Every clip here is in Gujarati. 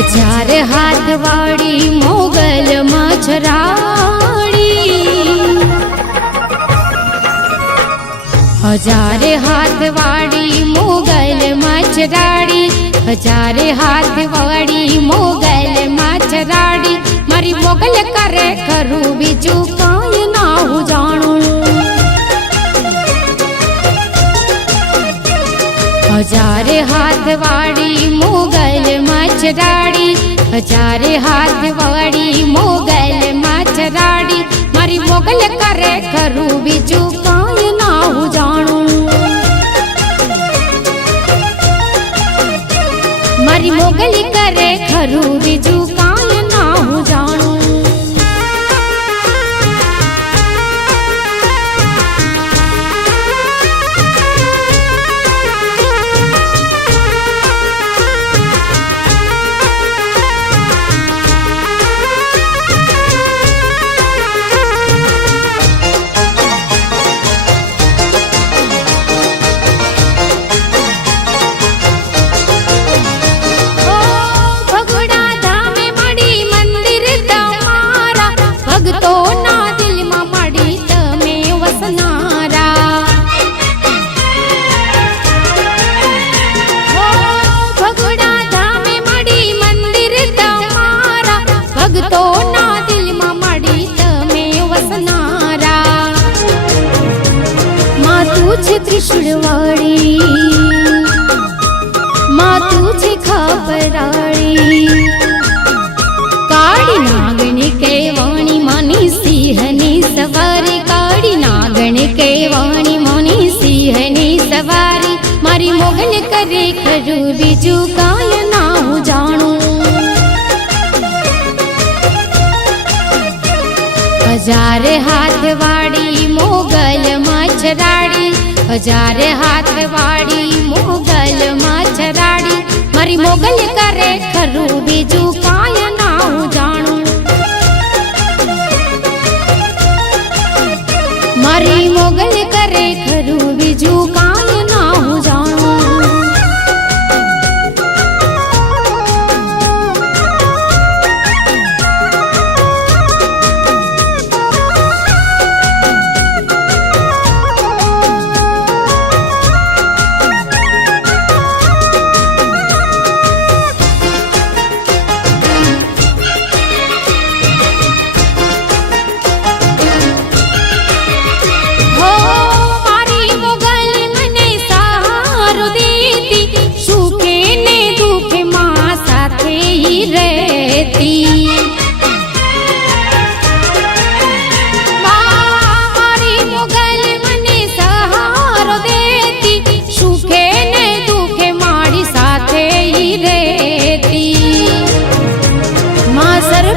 હજાર હાથ વાળી મોગલ મછરાળી હજાર હાથ વાળી મોગલ મછરાળી હજાર હાથ વાળી મોગલ મછરાળી મારી મોગલ કરે કરું બીજું મચરાડી હજારે હાથ વાળી મોગલ માછરાડી. મારી મોગલ કરે ખરું બીજું કાંઈ ના હું જાણું. મારી મોગલ કરે ખરું બીજું કાંઈ ના હું જાણું. ભક્તોના દિલમાં મળી તમે વસનારા. માતું છે ત્રિશુળવાળી માતું છે ખબરાળી. કાળી નાગણી કહેવાણી માની સિંહની સવારી. કાળી નાગણી કહેવાણી માની સિંહની સવારી. મારી મોગન કરે ખરું બીજું કાય ના હું જાણું. હજાર હાથ વાળી મોગલ માછરાડી હજારે હાથ વાળી મોગલ માછરાડી મારી મોગલ કરે ખરું બીજું કાય ના હું જાણું. મારી મોગલ કરે ખરું બીજું કાય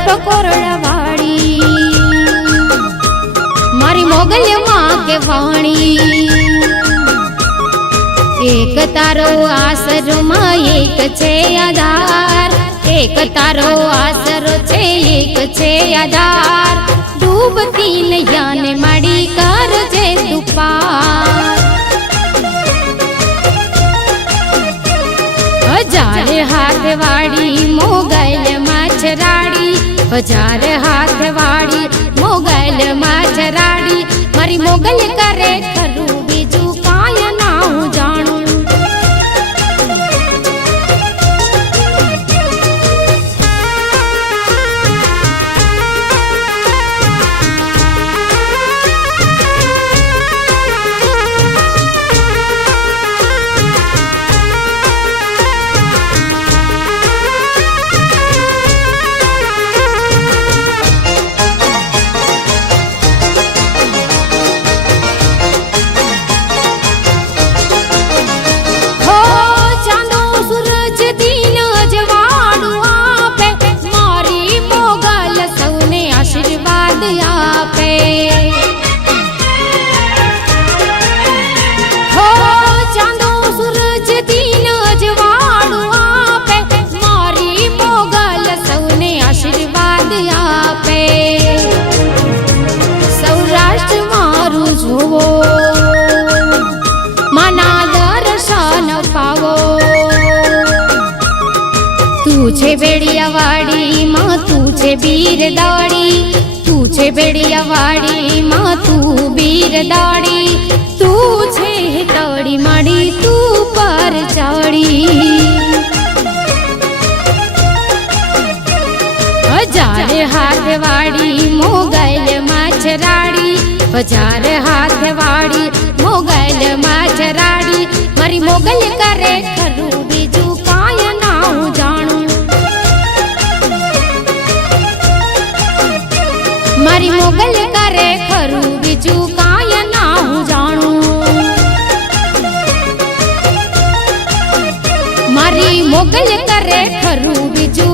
માં સર્પ મારી મોગલ માં કે વાણી? એક તારો આસરો માં એક છે આધાર. એક તારો આસરો છે, એક છે આધાર. ડૂબતી નૈયાને માડી કરજે તું પાર હજાર હાથ વાળી મોગ હજાર હાથ વાળી મોગલ માછરાડી મારી મોગલ કરે ખરું વાડીમાં તું છે બીર દાડી તું છે બેડિયા વાડીમાં તું બીર દાડી તું છે તળી માડી, તું પર ચાડી હજાર હાથ વાળી મોગલ માછરાડી. હજાર હાથ વાળી મોગલ માછરાડી. મારી મોગલ કરે ખરું. મારી મોગલ કરે ખરું બીજું કાંઈ ના હું જાણું. મારી મોગલ કરે ખરું બીજું